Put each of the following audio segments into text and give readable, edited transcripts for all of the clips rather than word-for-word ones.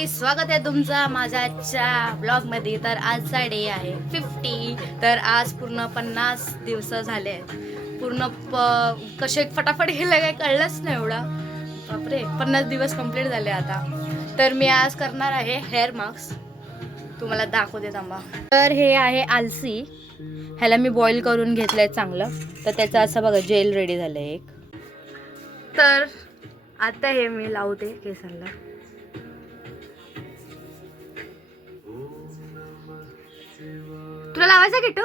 मंडळी, स्वागत आहे तुमचा माझ्या आजच्या ब्लॉग मध्ये. तर आजचा डे आहे 50. तर आज पूर्ण 50 दिवस झाले पूर्ण. कसे फटाफट गेले काय कळलंच नाही एवढा. बापरे, 50 दिवस कंप्लीट झाले आता. तर मी आज करणार आहे हेअर मास्क. तुम्हाला दाखवते थांबा. तर हे आहे आलसी. ह्याला मी बॉईल करून घेतलंय चांगलं. तर त्याचं असं बघा जेल रेडी झालंय एक. तर आता हे मी लावते केसांना. तुला लावायचा किट्टू?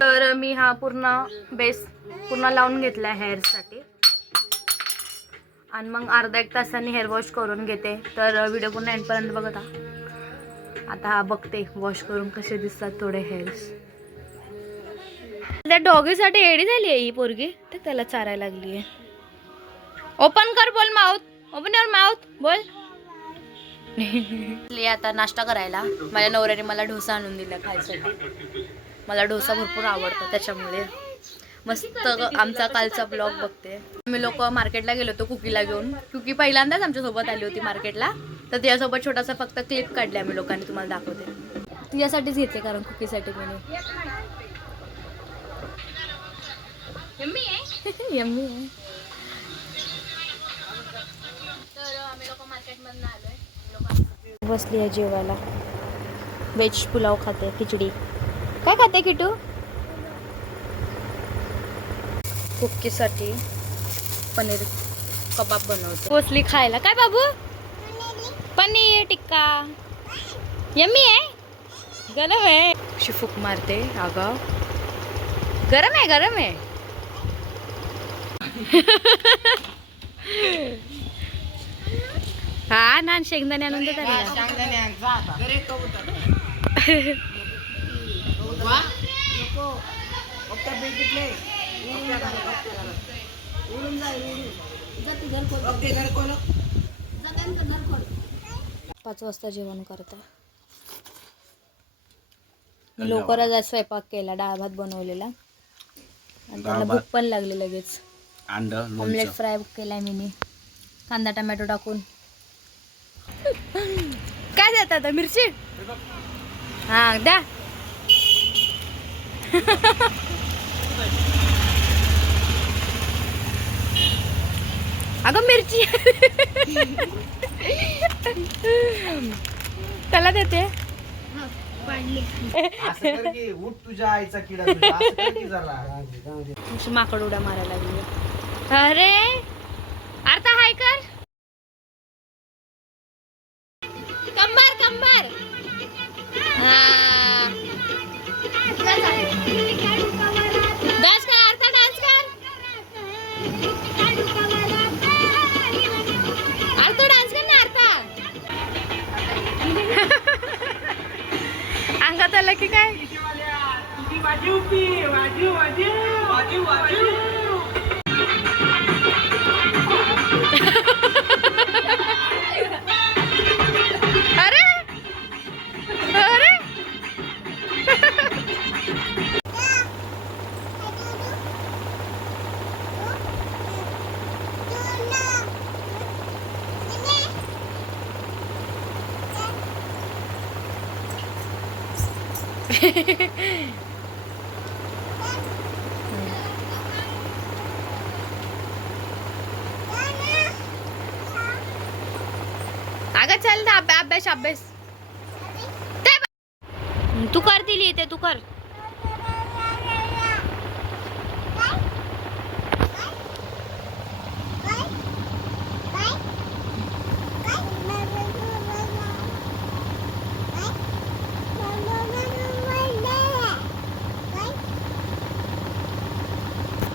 तर मी हा पूर्ण बेस पूर्ण लावून घेतला हेअरसाठी आणि मग अर्धा एक तासांनी हेअर वॉश करून घेते. तर व्हिडिओ पूर्ण एंडपर्यंत बघत आता हा बघते वॉश करून कसे दिसतात थोडे हेअर्स. त्या डॉगीसाठी एडी झाली आहे ही पोरगी. तर त्याला चारायला लागली आहे. ओपन कर, बोल माउथ, ओपन युअर माउथ, बोल. आता नाश्ता करायला माझ्या नवऱ्याने मला डोसा आणून दिला खायसाठी. मला डोसा भरपूर आवडतो त्याच्यामुळे मस्त आमचा कालचा ब्लॉग बघते. आम्ही लोक मार्केटला गेलो होतो कुकीला घेऊन. कुकी पहिल्यांदाच आमच्यासोबत आली होती मार्केटला. तर तिच्यासोबत छोटासा फक्त क्लिप काढले आम्ही लोकांनी. तुम्हाला दाखवते. तिच्यासाठीच घेतले कारण कुकीसाठी मी. यम्मी आहे. तर आम्ही लोक मार्केटमधून आलोय. बसली आहे जेवायला. व्हेज पुलाव खाते, खिचडी. काय खाते किटू? कुकीसाठी पनीर कबाब बनवते. पोचली खायला. काय बाबू? पनीर टिक्का. यम्मी आहे. गरम आहे. अशी फूक मारते. आगाव. गरम आहे. हा ना, शेंगदाणे आणून देतात. पाच वाजता जेवण करता. लवकरच आज स्वयंपाक केला. डाळ भात बनवलेला आणि त्याला भूक पण लागली लगेच. ऑमलेट फ्राय केलाय मी कांदा टमॅटो टाकून. काय देतात आता? मिरची. हा द्या. अगं मिरची. त्याला देते. माकड उड्या मारायला लागली. अरे अर्था हाय कर. कंबर. डान्स कर अर्था, डान्स कर. अर्था डान्स कर ना अर्था. अंगात आलं की काय? अगं चल ना, अभ्यास. तू कर दिली ते तू कर.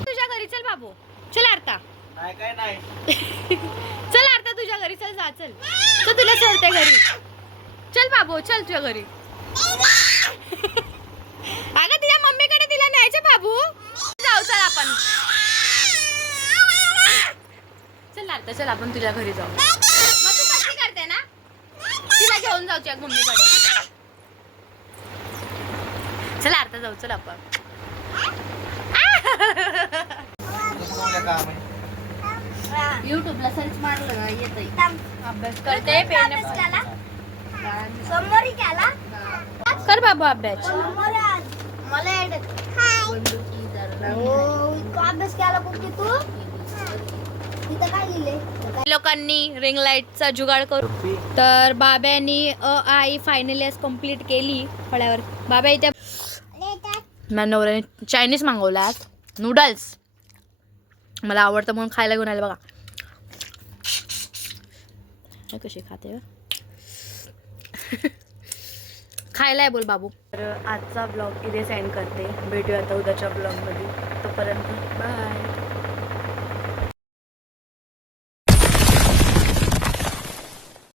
तुझ्या घरी चल बाबू. चल अर्था. काय नाही. चल अर्था तुझ्या घरी चल. जा चल. तुला सोडते घरी. चल बाबू, चल तुझ्या घरी. अगं तिच्या मम्मीकडे तिला न्यायचं बाबू. जाऊ चल आपण. चल आता चल आपण तुझ्या घरी जाऊ. मग तू कशी करते ना तिला घेऊन जाऊच्या मम्मीकडे. चल आता जाऊ चल आपण. युट्यूबला सर्च मारलं ना येत अभ्यास करते पेन कर बाबू अभ्यास. अभ्यास केला कुठे तू तिथं काय लिहिले लोकांनी रिंग लाईटचा जुगाड करू. तर बाब्यानी आई फायनली आज कम्प्लीट केली फळ्यावर. बाबा इथे माझ्या नवऱ्याने चायनीज मागवला आज नूडल्स. मला आवडतं म्हणून खायला घेऊन आले बघा. कशी खाते खायला आहे बोल बाबू. तर आजचा ब्लॉग इथे सेंड करते. भेटूया आता उद्याच्या ब्लॉगमध्ये. तोपर्यंत बाय.